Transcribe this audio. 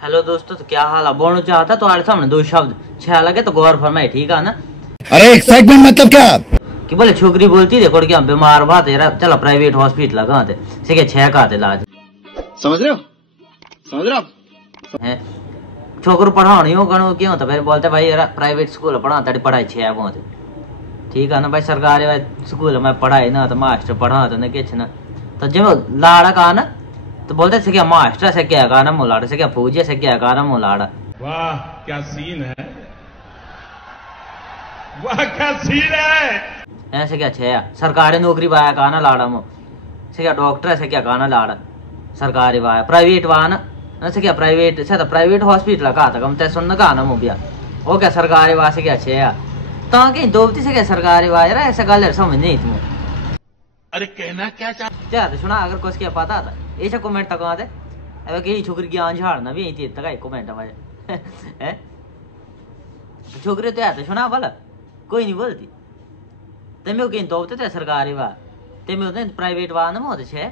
Hello दोस्तों, तो क्या हाल है? बोलना चाहता तुम्हारे सामने दो शब्द छह लगे तो गौर फरमाए, ठीक है ना? अरे एक्साइटमेंट मतलब क्या? कि बोले छोकरी बोलती देखो क्या बीमार बात है, चलो प्राइवेट हॉस्पिटल लगा थे से छह का इलाज। समझ रहे हो? समझ रहे हो? है छोकरू पढ़ानी हो गणो क्यों तो फिर बोलते भाई यार प्राइवेट स्कूल पढ़ा तेरी पढ़ाई छह बहुत ठीक है ना भाई। सरकारी स्कूल में पढ़ाई ना तो मास्टर पढ़ा तो ना किच ना तो जब लाड़ा का ना तो बोलते से क्या मास्टर से क्या गाना मुलाड़ा से क्या फौजी से क्या गाना मुलाड़ा। वाह क्या सीन है, वाह क्या सीन है। ऐसे क्या छे सरकारी नौकरी वाया गाना लाड़ा मो से क्या डॉक्टर से क्या गाना लाड़ा सरकारी वाया प्राइवेट वाया ना से क्या प्राइवेट से तो प्राइवेट हॉस्पिटल का था कम ते सुनने का ना मुबिया वो क्या सरकारी वाया से क्या छे तो कहीं दोबती से क्या सरकारी वाया ऐसा गल समझ नहीं तुम। अरे कहना क्या चाहते सुना अगर कुछ क्या पता था ऐसा कमेंट तक आते अब कहीं छोकरी ज्ञान झाड़ना भी यही तक कमेंट में छोकरी तो आते सुना भला कोई नहीं बोलती तेमें कहीं दोबते थे सरकारी वाह तेमें प्राइवेट वाह ना मोद छे।